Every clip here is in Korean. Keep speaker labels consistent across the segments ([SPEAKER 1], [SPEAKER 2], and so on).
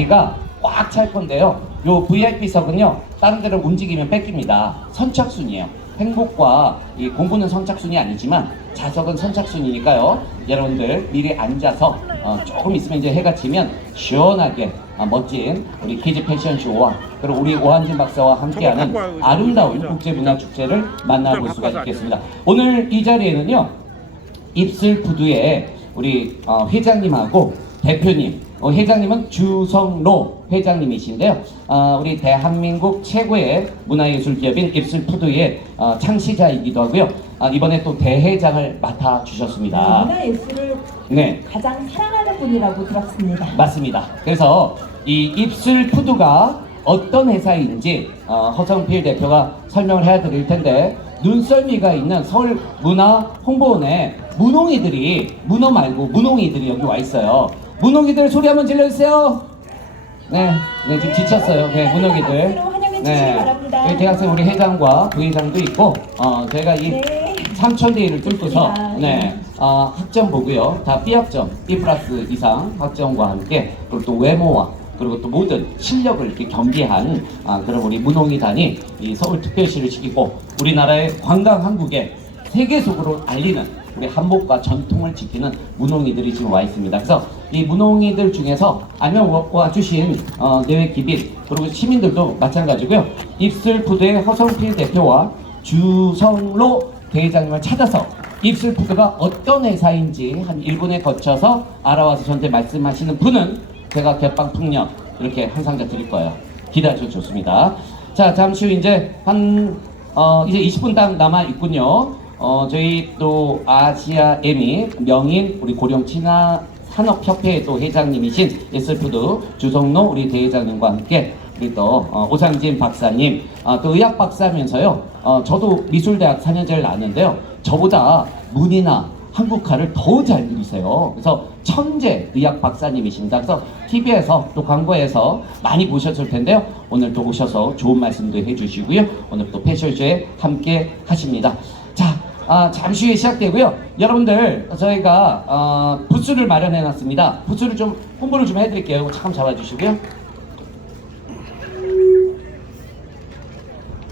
[SPEAKER 1] 가 꽉 찰 건데요. 요 VIP석은요, 다른 데로 움직이면 뺏깁니다. 선착순이에요. 행복과 이 공부는 선착순이 아니지만 좌석은 선착순이니까요. 여러분들 미리 앉아서 어, 조금 있으면 이제 해가 지면 시원하게 어, 멋진 우리 키즈 패션쇼와 그리고 우리 오한진 박사와 함께하는 아름다운 국제문화 축제를 만나볼 수가 있겠습니다. 오늘 이 자리에는요, 입술푸드의 우리 어, 회장님하고 대표님, 어, 회장님은 주성로 회장님이신데요. 어, 우리 대한민국 최고의 문화예술 기업인 입술푸드의 어, 창시자이기도 하고요. 아, 이번에 또 대회장을 맡아 주셨습니다.
[SPEAKER 2] 문화예술을
[SPEAKER 1] 네.
[SPEAKER 2] 가장 사랑하는 분이라고 들었습니다.
[SPEAKER 1] 맞습니다. 그래서 이 입술 푸드가 어떤 회사인지 어, 허성필 대표가 설명을 해야 드릴 텐데 눈썰미가 있는 서울 문화 홍보원에 문홍이들이 문어 말고 문홍이들이 여기 와 있어요. 문홍이들 소리 한번 질러주세요. 네, 네 지금 지쳤어요. 네, 문홍이들.
[SPEAKER 2] 주시기 바랍니다.
[SPEAKER 1] 우리 대학생 우리 회장과 부회장도 있고 어, 저희가 이
[SPEAKER 2] 네.
[SPEAKER 1] 삼천대일을 뚫고서. 네, 어, 학점 보고요. 다 B학점, B 플러스 이상 학점과 함께 그리고 또 외모와 그리고 또 모든 실력을 이렇게 겸비한 아, 그런 우리 문홍이단이 이 서울특별시를 지키고 우리나라의 관광 한국에 세계 속으로 알리는 우리 한복과 전통을 지키는 문홍이들이 지금 와 있습니다. 그래서 이 문홍이들 중에서 와- 와주신 어, 내외 기빈 그리고 시민들도 마찬가지고요. 입술푸드의 허성필 대표와 주성로 대회장님을 찾아서 입술푸드가 어떤 회사인지 한 1분에 거쳐서 알아와서 저한테 말씀하시는 분은 제가 개빵풍력 이렇게 한 상자 드릴 거예요. 기다려 좋습니다. 자 잠시 후 이제 한 어, 이제 20분 딱 남아 있군요. 어, 저희 또 아시아 에미 명인 우리 고령 친화 산업협회 또 회장님이신 예슬푸드 주성로 우리 대회장님과 함께 우리 또 어, 오상진 박사님 아, 또 의학 박사면서요. 어, 저도 미술대학 4년제를 나왔는데요. 저보다 문이나 한국화를 더 잘 그리세요. 그래서 천재 의학 박사님이십니다. 그래서 TV에서 또 광고에서 많이 보셨을 텐데요. 오늘 또 오셔서 좋은 말씀도 해주시고요. 오늘 또 패션쇼에 함께 하십니다. 자, 아, 잠시 후에 시작되고요. 여러분들 저희가 어, 부스를 마련해 놨습니다. 부스를 좀 홍보를 좀 해드릴게요. 참 잡아주시고요.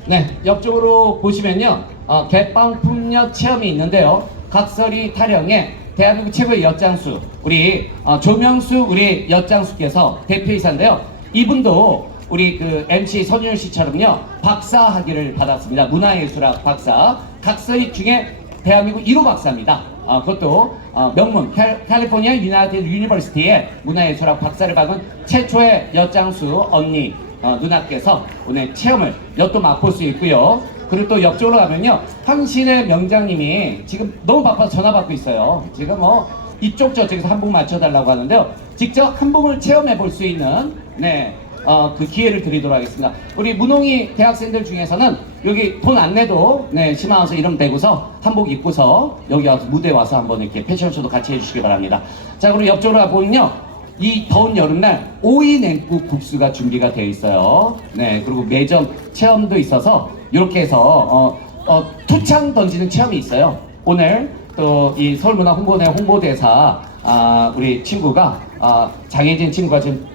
[SPEAKER 1] 네, 옆쪽으로 보시면요. 어, 개빵 풍력 체험이 있는데요. 각설이 타령의 대한민국 최고의 엿장수 우리 어, 조명수 우리 엿장수께서 대표이사인데요. 이분도 우리 그 MC 선윤 씨처럼요 박사 학위를 받았습니다. 문화예술학 박사. 각설이 중에 대한민국 1호 박사입니다. 어, 그것도 어, 명문 캘, 캘리포니아 유나이티드 유니버시티의 문화예술학 박사를 받은 최초의 엿장수 언니 어, 누나께서 오늘 체험을 엿도 맛볼 수 있고요. 그리고 또 옆쪽으로 가면요. 황신의 명장님이 지금 너무 바빠서 전화 받고 있어요. 지금 뭐 이쪽 저쪽에서 한복 맞춰달라고 하는데요. 직접 한복을 체험해 볼 수 있는 네. 어, 그 기회를 드리도록 하겠습니다. 우리 문홍이 대학생들 중에서는 여기 돈 안 내도 네, 심화와서 이름 대고서 한복 입고서 여기 와서 무대 와서 한번 이렇게 패션쇼도 같이 해주시기 바랍니다. 자, 그리고 옆쪽으로 가보면요. 이 더운 여름날 오이 냉국 국수가 준비가 되어 있어요. 네, 그리고 매점 체험도 있어서 이렇게 해서 어, 어, 투창 던지는 체험이 있어요. 오늘 또 이 서울문화 홍보대 홍보대사 아, 우리 친구가 아, 장혜진 친구가 지금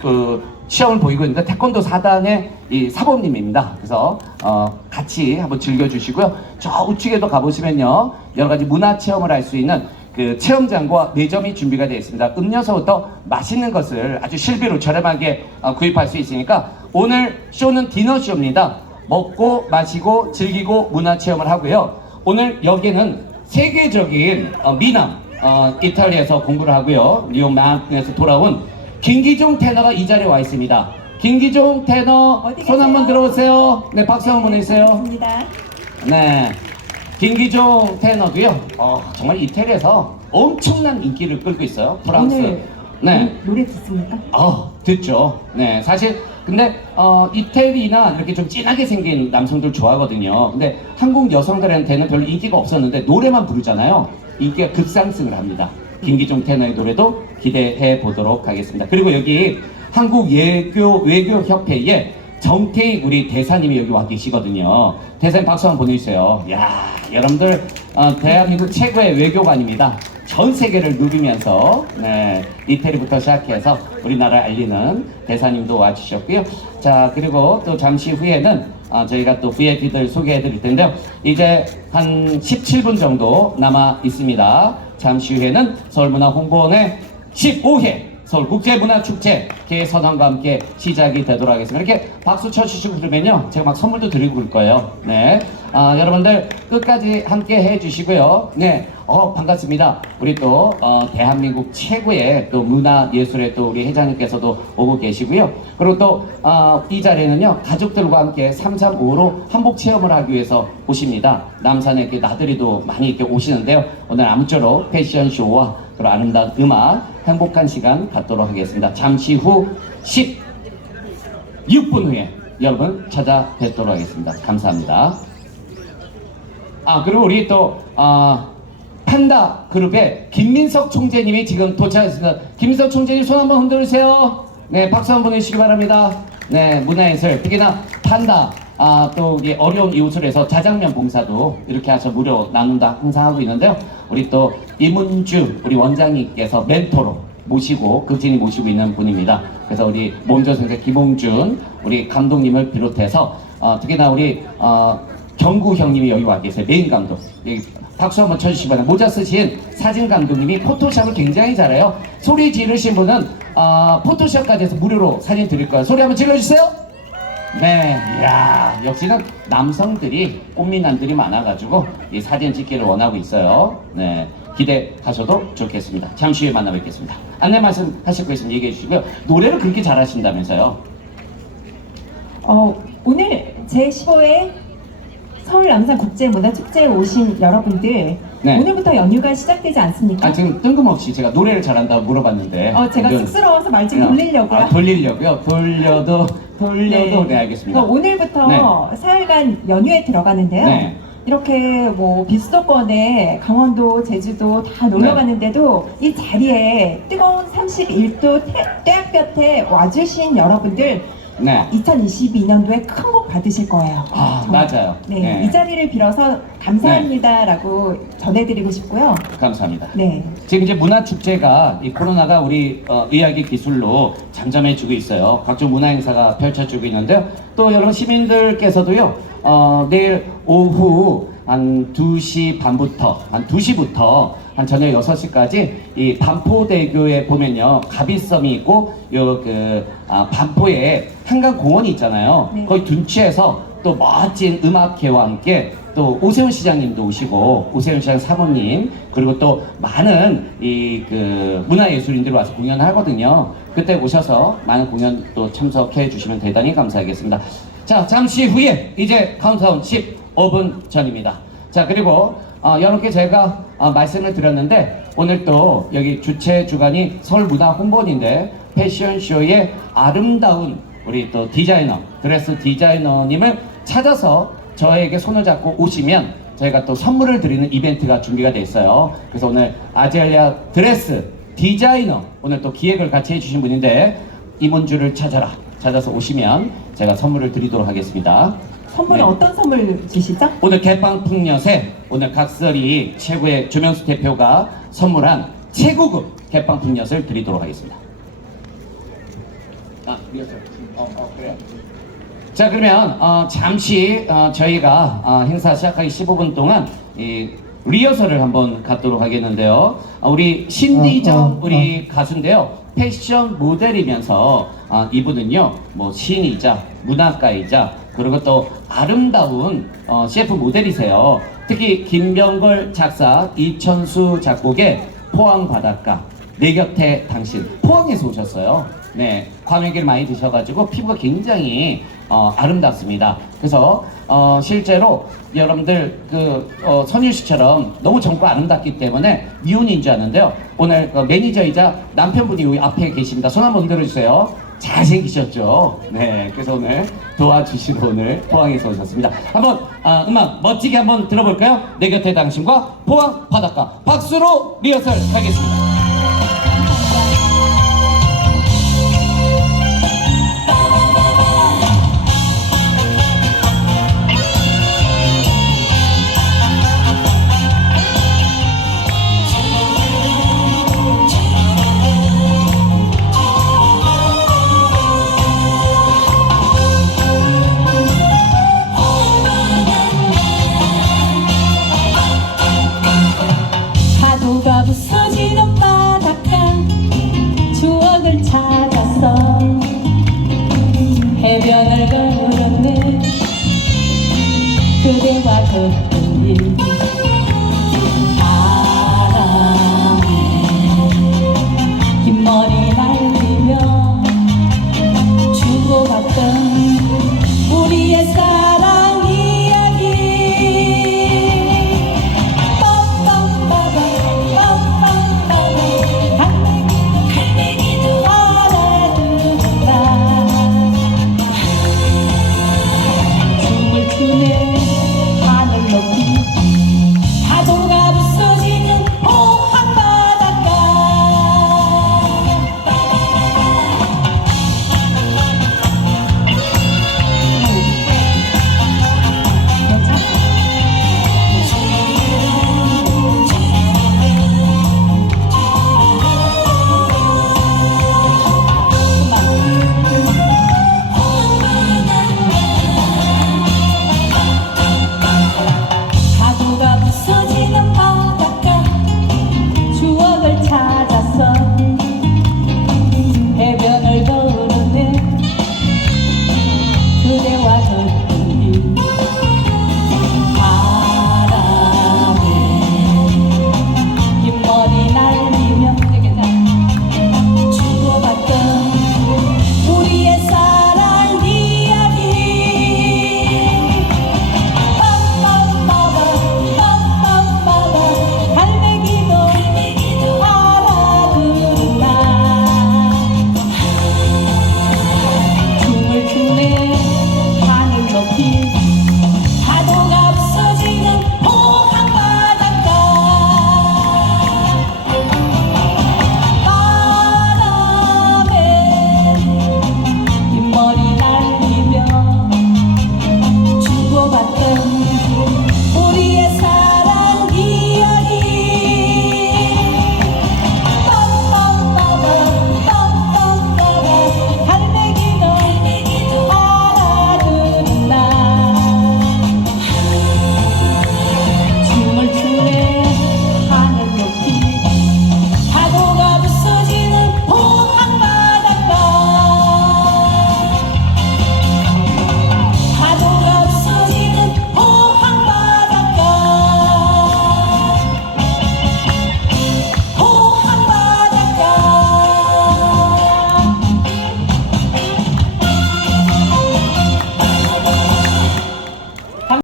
[SPEAKER 1] 그 시험을 보이고 있는데 태권도 4단의 이 사범님입니다. 그래서 어, 같이 한번 즐겨주시고요. 저 우측에도 가보시면요 여러 가지 문화 체험을 할 수 있는 그 체험장과 매점이 준비가 되어 있습니다. 음료수부터 맛있는 것을 아주 실비로 저렴하게 어, 구입할 수 있으니까 오늘 쇼는 디너 쇼입니다. 먹고 마시고 즐기고 문화 체험을 하고요. 오늘 여기는 세계적인 어, 미남 어, 이탈리아에서 공부를 하고요. 리오만에서 돌아온 김기종 테너가 이 자리에 와 있습니다. 김기종 테너 손 한번
[SPEAKER 2] 계세요?
[SPEAKER 1] 들어오세요. 네 박수 한번 보내주세요. 네. 김기종 테너도요. 어, 정말 이태리에서 엄청난 인기를 끌고 있어요. 프랑스. 네.
[SPEAKER 2] 노- 노래 듣습니까?
[SPEAKER 1] 어, 듣죠. 네, 사실 근데 어, 이태리나 이렇게 좀 진하게 생긴 남성들 좋아하거든요. 근데 한국 여성들한테는 별로 인기가 없었는데 노래만 부르잖아요. 인기가 급상승을 합니다. 김기종 테너의 노래도 기대해 보도록 하겠습니다. 그리고 여기 한국 예교 외교 협회에 정태익 우리 대사님이 여기 와 계시거든요. 대사님 박수 한번 보내주세요. 야 여러분들 어, 대한민국 최고의 외교관입니다. 전 세계를 누비면서 네, 이태리부터 시작해서 우리나라를 알리는 대사님도 와주셨고요. 자 그리고 또 잠시 후에는 어, 저희가 또 VIP들 소개해 드릴 텐데요. 이제 한 17분 정도 남아 있습니다. 잠시 후에는 서울문화홍보원의 15회 서울 국제문화축제 개선언과 함께 시작이 되도록 하겠습니다. 이렇게 박수 쳐주시고 그러면요. 제가 막 선물도 드리고 그럴 거예요. 네. 아, 여러분들 끝까지 함께 해주시고요. 네. 어, 반갑습니다. 우리 또, 어, 대한민국 최고의 또 문화 예술의 또 우리 회장님께서도 오고 계시고요. 그리고 또, 어, 이 자리에는요. 가족들과 함께 335로 한복 체험을 하기 위해서 오십니다. 남산에 이렇게 나들이도 많이 이렇게 오시는데요. 오늘 아무쪼록 패션쇼와 그리고 아름다운 음악, 행복한 시간 갖도록 하겠습니다. 잠시 후 16분 후에 여러분 찾아뵙도록 하겠습니다. 감사합니다. 아 그리고 우리 또 아, 판다 그룹의 김민석 총재님이 지금 도착했습니다. 김민석 총재님 손 한번 흔들으세요. 네 박수 한번 해주시기 바랍니다. 네 문화예술 특히나 판다 아, 또 우리 어려운 이웃을 해서 자장면 봉사도 이렇게 해서 무료 나눈다 항상 하고 있는데요. 우리 또 이문주 우리 원장님께서 멘토로 모시고 극진이 모시고 있는 분입니다. 그래서 우리 몸조 선생 김홍준 우리 감독님을 비롯해서 어, 특히나 우리 어, 경구 형님이 여기 와 계세요. 메인 감독. 이 박수 한번 쳐주시기 바랍니다. 모자 쓰신 사진 감독님이 포토샵을 굉장히 잘해요. 소리 지르신 분은 어, 포토샵까지 해서 무료로 사진 드릴 거예요. 소리 한번 질러주세요. 네, 이야, 역시는 남성들이 꽃미남들이 많아가지고 이 사진 찍기를 원하고 있어요. 네, 기대하셔도 좋겠습니다. 잠시 후에 만나 뵙겠습니다. 안내 말씀 하실 거 있으면 얘기해 주시고요. 노래를 그렇게 잘하신다면서요?
[SPEAKER 2] 어, 오늘 제15회 서울 남산 국제문화축제에 오신 여러분들
[SPEAKER 1] 네.
[SPEAKER 2] 오늘부터 연휴가 시작되지 않습니까?
[SPEAKER 1] 아, 지금 뜬금없이 제가 노래를 잘한다고 물어봤는데.
[SPEAKER 2] 어, 제가 쑥스러워서 말좀
[SPEAKER 1] 아,
[SPEAKER 2] 돌리려고요.
[SPEAKER 1] 아, 돌리려고요? 돌려도, 돌려도. 네, 알겠습니다.
[SPEAKER 2] 그래서 오늘부터 사흘간 연휴에 들어가는데요.
[SPEAKER 1] 네.
[SPEAKER 2] 이렇게 뭐 비수도권에 강원도, 제주도 다 놀러
[SPEAKER 1] 네.
[SPEAKER 2] 갔는데도 이 자리에 뜨거운 31도 떼약볕에 와주신 여러분들
[SPEAKER 1] 네.
[SPEAKER 2] 2022년도에 큰복 받으실 거예요.
[SPEAKER 1] 아,
[SPEAKER 2] 정말.
[SPEAKER 1] 맞아요.
[SPEAKER 2] 네,
[SPEAKER 1] 네.
[SPEAKER 2] 이 자리를 빌어서 감사합니다라고 전해드리고 싶고요.
[SPEAKER 1] 감사합니다.
[SPEAKER 2] 네,
[SPEAKER 1] 지금 이제 문화축제가 이 코로나가 우리 어, 의학의 기술로 잠잠해지고 있어요. 각종 문화 행사가 펼쳐지고 있는데요. 또 여러분 시민들께서도요. 어, 내일 오후 한 2시 반부터 한 2시부터 한 저녁 6시까지 이 반포대교에 보면요. 가비섬이 있고 요 그 아, 반포에 한강 공원이 있잖아요.
[SPEAKER 2] 네.
[SPEAKER 1] 거기 둔치에서 또 멋진 음악회와 함께 또 오세훈 시장님도 오시고 오세훈 시장 사모님 그리고 또 많은 이 그 문화예술인들이 와서 공연하거든요. 그때 오셔서 많은 공연 또 참석해 주시면 대단히 감사하겠습니다. 자 잠시 후에 이제 카운트다운 15분 전입니다. 자 그리고 어, 여러분께 제가 어, 말씀을 드렸는데 오늘 또 여기 주최 주관이 서울문화홍보원인데 패션쇼의 아름다운 우리 또 디자이너 드레스 디자이너님을 찾아서 저에게 손을 잡고 오시면 저희가 또 선물을 드리는 이벤트가 준비가 돼 있어요. 그래서 오늘 아젤리아 드레스 디자이너 오늘 또 기획을 같이 해주신 분인데 이문주를 찾아라 찾아서 오시면 제가 선물을 드리도록 하겠습니다.
[SPEAKER 2] 선물은
[SPEAKER 1] 네.
[SPEAKER 2] 어떤 선물 주시죠?
[SPEAKER 1] 오늘 개빵풍엿에 오늘 각설이 최고의 조명수 대표가 선물한 최고급 개빵풍엿을 드리도록 하겠습니다. 아, 리허설. 어, 어, 그래요? 자, 그러면 어, 잠시 어, 저희가 어, 행사 시작하기 15분 동안 이 리허설을 한번 갖도록 하겠는데요. 어, 우리 신디정
[SPEAKER 3] 어, 어,
[SPEAKER 1] 우리 가수인데요. 패션 모델이면서 어, 이분은요, 뭐 시인이자 문학가이자 그리고 또 아름다운 어, CF 모델이세요. 특히 김병걸 작사, 이천수 작곡의 포항 바닷가, 내 곁에 당신 포항에서 오셨어요. 네, 과메기를 많이 드셔가지고 피부가 굉장히 어, 아름답습니다. 그래서 어, 실제로 여러분들 그 어, 선유 씨처럼 너무 젊고 아름답기 때문에 미혼인 줄 아는데요. 오늘 그 매니저이자 남편분이 여기 앞에 계십니다. 손 한번 들어주세요. 잘생기셨죠? 네, 그래서 오늘 도와주시러 오늘 포항에서 오셨습니다. 한번 아, 음악 멋지게 한번 들어볼까요? 내 곁에 당신과 포항 바닷가 박수로 리허설 하겠습니다.